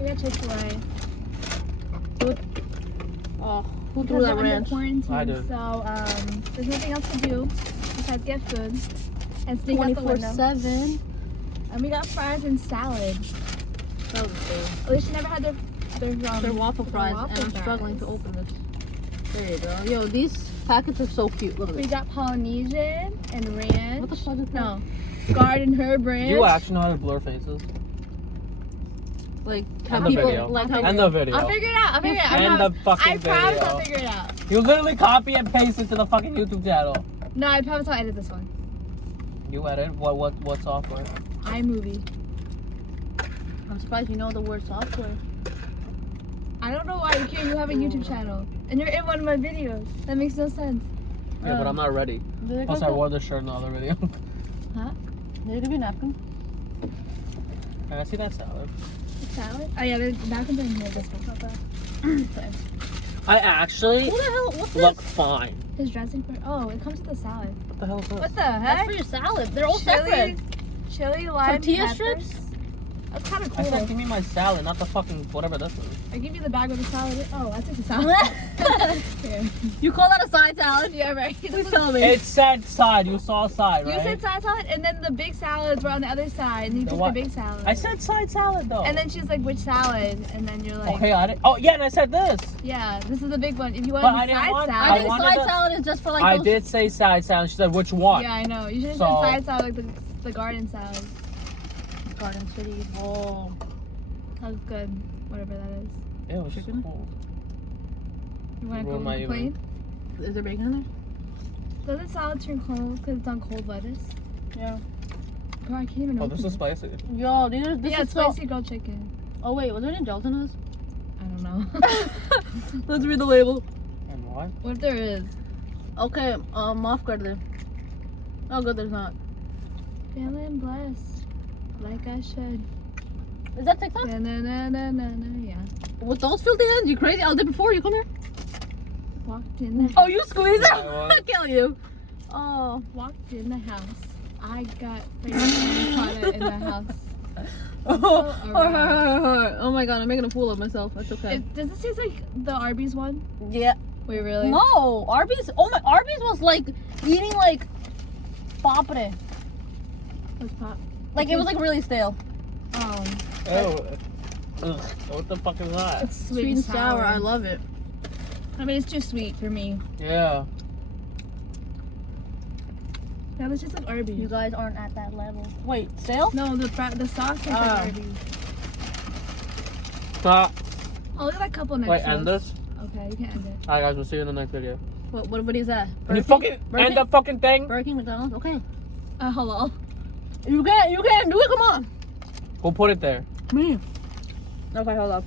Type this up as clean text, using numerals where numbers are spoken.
We got Chick-fil-A. Oh, who threw that ranch? Quarantine, I did. so there's nothing else to do besides get food and sneak out the window. 24/7. And we got fries and salad. That was good. At least you never had their waffle fries, and I'm struggling to open this. There you go. Yo, these packets are so cute. Look at We this. got Polynesian and ranch. What the fuck is that? No, garden herb ranch. You actually know how to blur faces. Like, And how the people video. like how And the video. I'll figure it out. I'll figure it out. And the fucking I promise video. I'll figure it out. You literally copy and paste it to the fucking YouTube channel. No, I promise I'll edit this one. You edit? What software? iMovie. I'm surprised you know the word software. I don't know why you care. You have a YouTube channel. And you're in one of my videos. That makes no sense. Yeah, but I'm not ready. Plus, I wore this shirt in the other video. Huh? There you go, napkin. Can I see that salad? The salad? Oh yeah, there's napkins in here. This one. Sorry. I actually Who the hell? What's look this? fine. His dressing for it comes with the salad. What the hell is this? What the That's heck? for your salad. They're all separate. Chili, lime, Tortilla peppers. strips? That's kind of I cool. said, give me my salad, not the fucking whatever this is. I give you the bag with the salad. Oh, I took the salad. Here. You call that a side salad? Yeah, right. Please tell me. It said side. You saw side, right? You said side salad, and then the big salads were on the other side, and you Then took what? the big salad. I said side salad though. And then she's like, which salad? And then you're like, Okay, I didn't. Oh yeah, and I said this. yeah, this is the big one. If you want But the I didn't side want- I salad, think wanted side the- salad is just for like I those. did say side salad. She said which one? yeah, I know. You should have So- said side salad, like the garden salad. Garden City. Oh. That was good. Whatever that is. Ew, it's Chicken? cold. You want to go Ruined my complain? Is there bacon in there? Does the salad turn cold because it's on cold lettuce? Yeah. Girl, I can't even Oh, open this is it. spicy. Yo, this Yeah, is it's so. spicy grilled chicken. Oh wait, was there any gelatinous? I don't know. Let's read the label. And what? What if there is? Okay, off guard there. Oh good, there's not. Feeling blessed, like I should. Is that TikTok? Na na na na na na. Yeah. With those filthy hands? You crazy? I did before you come here. Walked in the Oh, you squeeze Yeah, I it? was. I'll kill you. Oh. walked in the house. I got Prada in the house. Oh my god, I'm making a fool of myself. That's okay. Does this taste like the Arby's one? Yeah. Wait, really? No, Arby's. Oh my, Arby's was like eating like papre. What's pop? Like it was like really stale. Ew. Ugh. What the fuck is that? It's Sweet and sour. I love it. I mean, it's too sweet for me. Yeah. That was just like Arby's. You guys aren't at that level. Wait, stale? No, the sauce tastes like Arby's. Stop. Oh, look at that couple next Wait, to end us. this? Okay, you can end it. Alright guys, we'll see you in the next video. What is that? Can you Burger King? fucking Burger end King? the fucking thing? Burger King, McDonald's. Okay. Hello. You can't do it. Come on. Go put it there. Me. Okay, hold up.